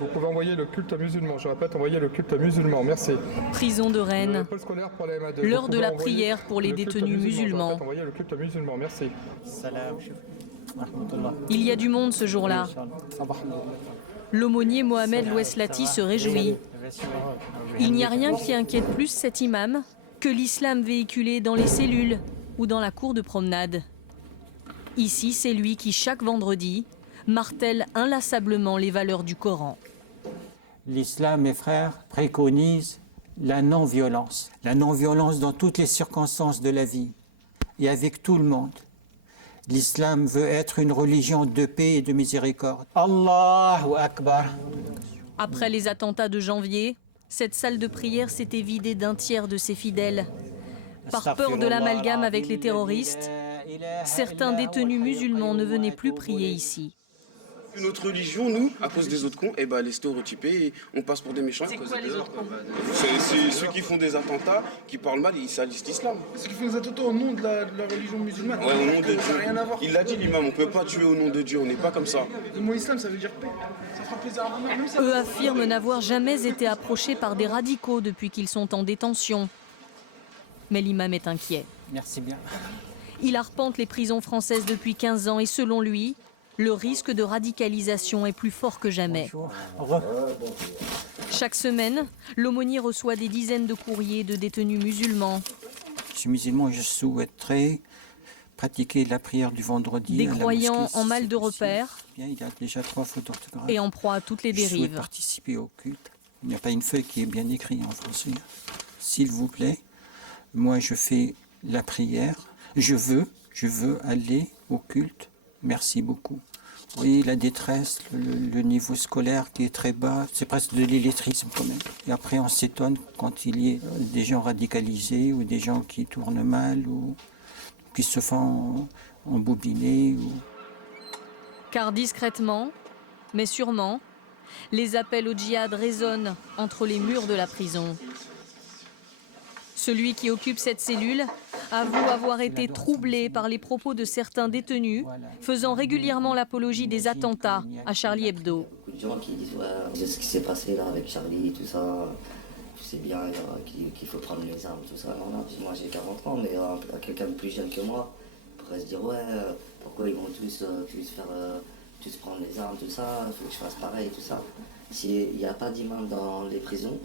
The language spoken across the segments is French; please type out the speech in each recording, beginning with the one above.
Vous pouvez envoyer le culte musulman. Je répète, envoyer le culte musulman. Merci. Prison de Rennes. Pôle scolaire pour la MA2. L'heure Vous de pouvez la envoyer prière pour les le culte détenus Je musulmans. répète, envoyer le culte musulman. Merci. Il y a du monde ce jour-là. L'aumônier Mohamed Loueslati se réjouit. Il n'y a rien qui inquiète plus cet imam que l'islam véhiculé dans les cellules ou dans la cour de promenade. Ici, c'est lui qui, chaque vendredi, martèle inlassablement les valeurs du Coran. L'islam, mes frères, préconise la non-violence. La non-violence dans toutes les circonstances de la vie et avec tout le monde. L'islam veut être une religion de paix et de miséricorde. Allahu Akbar. Après les attentats de janvier, cette salle de prière s'était vidée d'un tiers de ses fidèles. Par peur de l'amalgame avec les terroristes, certains détenus musulmans ne venaient plus prier ici. Notre religion, nous, à cause des autres cons, elle est stéréotypée et on passe pour des méchants. C'est quoi les autres cons? C'est ceux qui font des attentats, qui parlent mal et ils salissent l'islam. Ceux qui font des attentats au nom de la religion musulmane. Ouais, au nom de Dieu. Ça n'a rien à voir. Il l'a dit l'imam, on ne peut pas tuer au nom de Dieu, on n'est pas comme ça. Le mot islam, ça veut dire paix. Ça fera plaisir à Allah. Même ça. Eux affirment n'avoir jamais été approchés par des radicaux depuis qu'ils sont en détention. Mais l'imam est inquiet. Merci bien. Il arpente les prisons françaises depuis 15 ans et selon lui, le risque de radicalisation est plus fort que jamais. Chaque semaine, l'aumônier reçoit des dizaines de courriers de détenus musulmans. Je suis musulman et je souhaiterais pratiquer la prière du vendredi. Des à la croyants mosquée, en si mal c'est de possible. repères Bien, il y a déjà 3 fautes d'orthographe. et en proie à toutes les Je souhaite dérives. participer au culte. Il n'y a pas une feuille qui est bien écrite en français. S'il vous plaît, moi je fais la prière. Je veux aller au culte. Merci beaucoup. Oui, la détresse, le niveau scolaire qui est très bas, c'est presque de l'illettrisme quand même. Et après, on s'étonne quand il y ait des gens radicalisés ou des gens qui tournent mal ou qui se font embobiner. Car discrètement, mais sûrement, les appels au djihad résonnent entre les murs de la prison. Celui qui occupe cette cellule avoue avoir été troublé par les propos de certains détenus, faisant régulièrement l'apologie des attentats à Charlie Hebdo. Beaucoup de gens qui disent ouais, ce qui s'est passé là avec Charlie, tout ça, tu sais bien qu'il faut prendre les armes, tout ça. Non, non, moi j'ai 40 ans, mais quelqu'un de plus jeune que moi pourrait se dire ouais, pourquoi ils vont tous prendre les armes, tout ça, il faut que je fasse pareil, tout ça. S'il n'y a pas d'imam dans les prisons,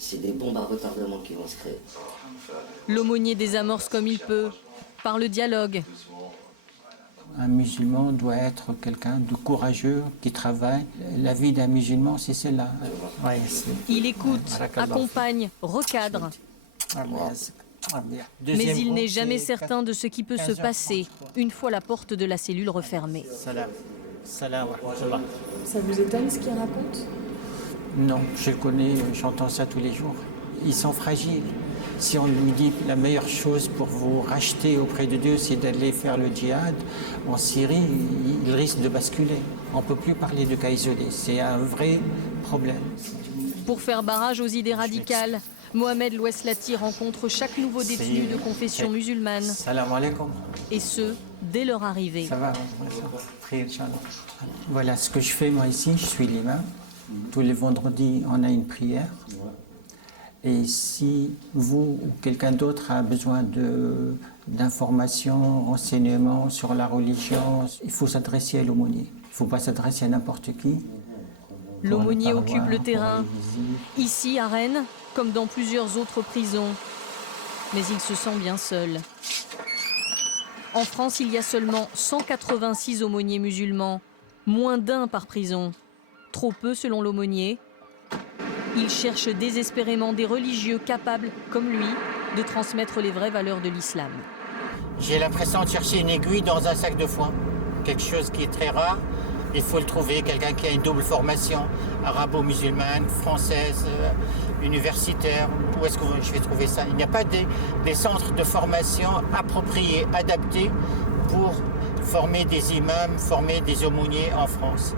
c'est des bombes à retardement qui vont se créer. L'aumônier désamorce comme il peut, par le dialogue. Un musulman doit être quelqu'un de courageux, qui travaille. La vie d'un musulman, c'est celle-là. Ouais, Il écoute, accompagne, recadre. Mais il n'est jamais certain de ce qui peut se passer une fois la porte de la cellule refermée. Ça vous étonne ce qu'il raconte? Non, je le connais, j'entends ça tous les jours. Ils sont fragiles. Si on lui dit la meilleure chose pour vous racheter auprès de Dieu, c'est d'aller faire le djihad en Syrie, il risque de basculer. On ne peut plus parler de cas isolés, c'est un vrai problème. Pour faire barrage aux idées radicales, Mohamed Loueslati rencontre chaque nouveau détenu de confession musulmane. Salam alaikum. Et ce, dès leur arrivée. Ça va, voilà ce que je fais moi ici, je suis l'imam. Tous les vendredis, on a une prière. Et si vous ou quelqu'un d'autre a besoin d'informations, renseignements sur la religion, il faut s'adresser à l'aumônier. Il ne faut pas s'adresser à n'importe qui. L'aumônier occupe le terrain, ici à Rennes, comme dans plusieurs autres prisons. Mais il se sent bien seul. En France, il y a seulement 186 aumôniers musulmans, moins d'1 par prison. Trop peu selon l'aumônier. Il cherche désespérément des religieux capables, comme lui, de transmettre les vraies valeurs de l'islam. J'ai l'impression de chercher une aiguille dans un sac de foin. Quelque chose qui est très rare. Il faut le trouver, quelqu'un qui a une double formation, arabo-musulmane, française, universitaire. Où est-ce que je vais trouver ça? Il n'y a pas des centres de formation appropriés, adaptés pour former des imams, former des aumôniers en France.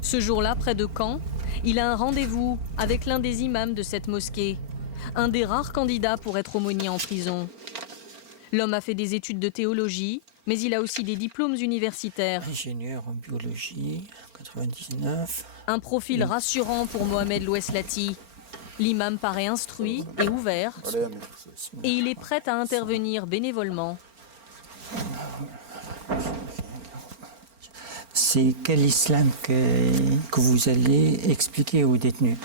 Ce jour-là, près de Caen, il a un rendez-vous avec l'un des imams de cette mosquée, un des rares candidats pour être aumônier en prison. L'homme a fait des études de théologie, mais il a aussi des diplômes universitaires. Ingénieur en biologie, 99. Un profil rassurant pour Mohamed Loueslati. L'imam paraît instruit et ouvert, et il est prêt à intervenir bénévolement. C'est quel islam que vous allez expliquer aux détenus?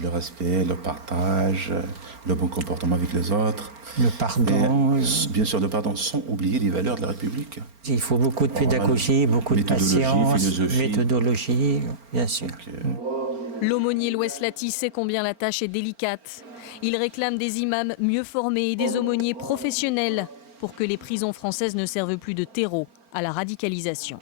Le respect, le partage, le bon comportement avec les autres. Le pardon. Et, bien sûr, le pardon, sans oublier les valeurs de la République. Il faut beaucoup de pédagogie, beaucoup de patience, méthodologie, bien sûr. L'aumônier Loueslati sait combien la tâche est délicate. Il réclame des imams mieux formés et des aumôniers professionnels pour que les prisons françaises ne servent plus de terreau à la radicalisation.